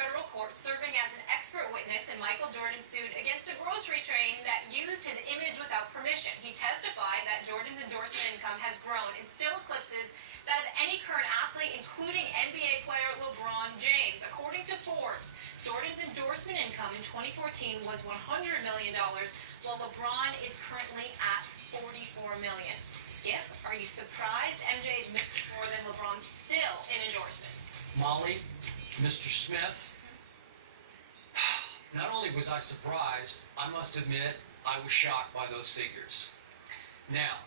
federal court serving as an expert witness in Michael Jordan's suit against a grocery chain that used his image without permission. He testified that Jordan's endorsement income has grown and still eclipses that of any current athlete, including NBA player LeBron James. According to Forbes, Jordan's endorsement income in 2014 was $100 million, while LeBron is currently at $44 million. Skip, are you surprised MJ's making more than LeBron still in endorsements? Molly, Mr. Smith, not only was I surprised, I must admit I was shocked by those figures. Now,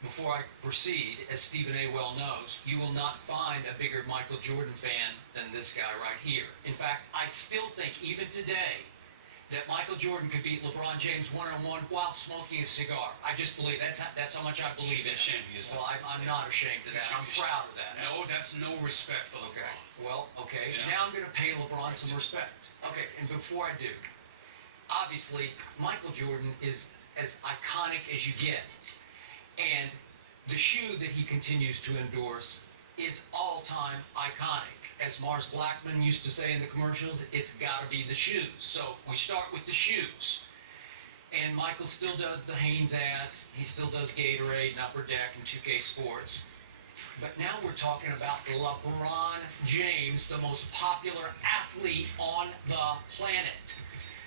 before I proceed, as Stephen A. well knows, you will not find a bigger Michael Jordan fan than this guy right here. In fact, I still think, even today, that Michael Jordan could beat LeBron James one-on-one while smoking a cigar. I just believe that's how much I believe in it. Ashamed of yourself. Well, I'm not ashamed of that. I'm proud of that. No, that's no respect for LeBron. Okay. Well, okay. Yeah. Now I'm going to pay LeBron some respect. Okay, and before I do, obviously, Michael Jordan is as iconic as you get. And the shoe that he continues to endorse is all-time iconic. As Mars Blackman used to say in the commercials, it's got to be the shoes. So we start with the shoes. And Michael still does the Hanes ads. He still does Gatorade and Upper Deck and 2K Sports. But now we're talking about LeBron James, the most popular athlete on the planet.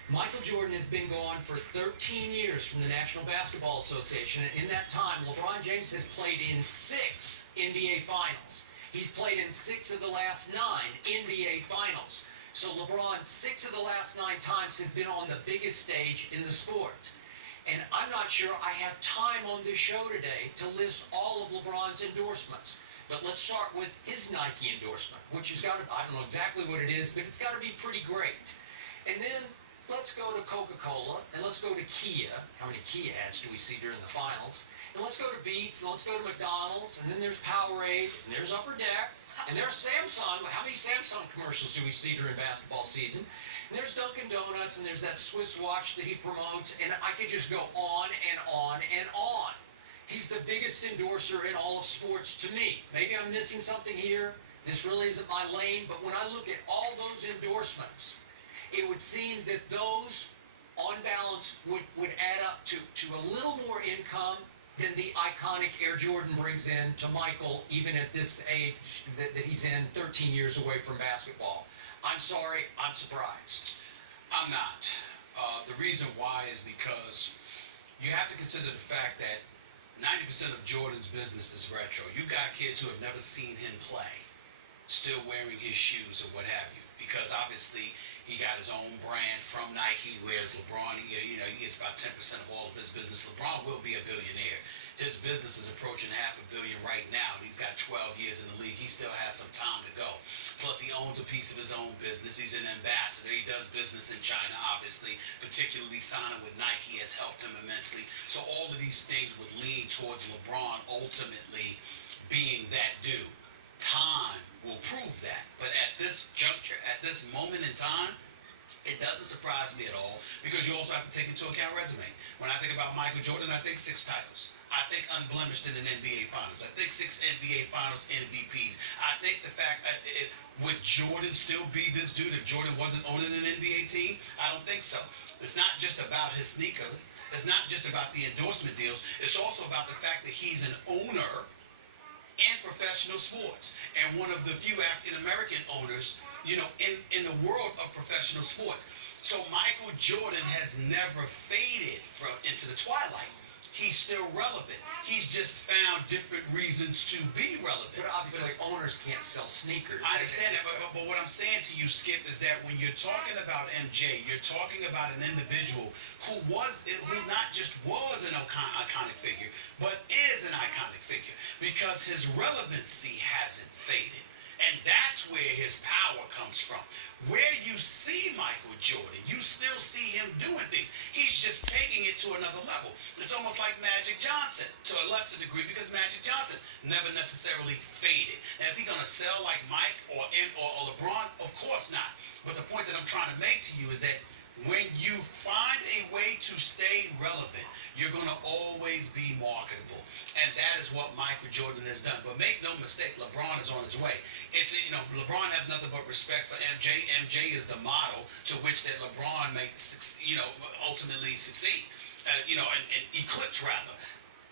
Michael Jordan has been gone for 13 years from the National Basketball Association, and in that time, LeBron James has played in 6 NBA Finals. He's played in 6 of the last 9 NBA Finals. So LeBron, 6 of the last 9 times, has been on the biggest stage in the sport. And I'm not sure I have time on this show today to list all of LeBron's endorsements. But let's start with his Nike endorsement, which has got to, I don't know exactly what it is, but it's got to be pretty great. And then let's go to Coca-Cola, and let's go to Kia. How many Kia ads do we see during the finals? And let's go to Beats, and let's go to McDonald's, and then there's Powerade, and there's Upper Deck, and there's Samsung. How many Samsung commercials do we see during basketball season? And there's Dunkin' Donuts, and there's that Swiss watch that he promotes, and I could just go on and on and on. He's the biggest endorser in all of sports to me. Maybe I'm missing something here. This really isn't my lane, but when I look at all those endorsements, it would seem that those, on balance, would add up to a little more income than the iconic Air Jordan brings in to Michael, even at this age that he's in, 13 years away from basketball. I'm sorry, I'm surprised. I'm not. The reason why is because you have to consider the fact that 90% of Jordan's business is retro. You got kids who have never seen him play, still wearing his shoes or what have you, because obviously he got his own brand from Nike, whereas LeBron, he gets about 10% of all of his business. LeBron will be a billionaire. His business is approaching $500 million right now, and he's got 12 years in the league. He still has some time to go. Plus, he owns a piece of his own business. He's an ambassador. He does business in China, obviously. Particularly signing with Nike has helped him immensely. So all of these things would lean towards LeBron ultimately being that dude. Time will prove that. But at this juncture, at this moment in time, it doesn't surprise me at all, because you also have to take into account resume. When I think about Michael Jordan, I think 6 titles. I think unblemished in an NBA Finals. I think 6 NBA Finals MVPs. I think the fact, would Jordan still be this dude if Jordan wasn't owning an NBA team? I don't think so. It's not just about his sneaker. It's not just about the endorsement deals. It's also about the fact that he's an owner in professional sports, and one of the few African-American owners, in the world of professional sports. So Michael Jordan has never faded into the twilight. He's still relevant. He's just found different reasons to be relevant. But obviously, owners can't sell sneakers. I understand that, but what I'm saying to you, Skip, is that when you're talking about MJ, you're talking about an individual who not just was an iconic figure, but is an iconic figure, because his relevancy hasn't faded. And that's where his power comes from. Where you see Michael Jordan, you still see him doing things. He's just taking it to another level. It's almost like Magic Johnson, to a lesser degree, because Magic Johnson never necessarily faded. Now, is he going to sell like Mike or LeBron? Of course not. But the point that I'm trying to make to you is that when you find a way to stay relevant, you're going to always be marketable. And that is what Michael Jordan has done. But make no mistake, LeBron is on his way. LeBron has nothing but respect for MJ. MJ is the model to which that LeBron may, ultimately succeed. And eclipse rather.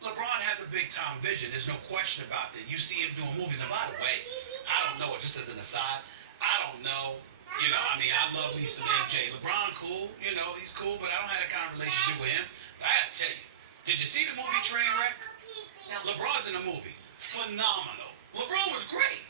LeBron has a big time vision. There's no question about that. You see him doing movies. And by the way, I don't know, just as an aside, I don't know. I love me some MJ. LeBron cool, he's cool, but I don't have that kind of relationship with him. But I gotta tell you, did you see the movie Trainwreck? No. LeBron's in the movie. Phenomenal. LeBron was great.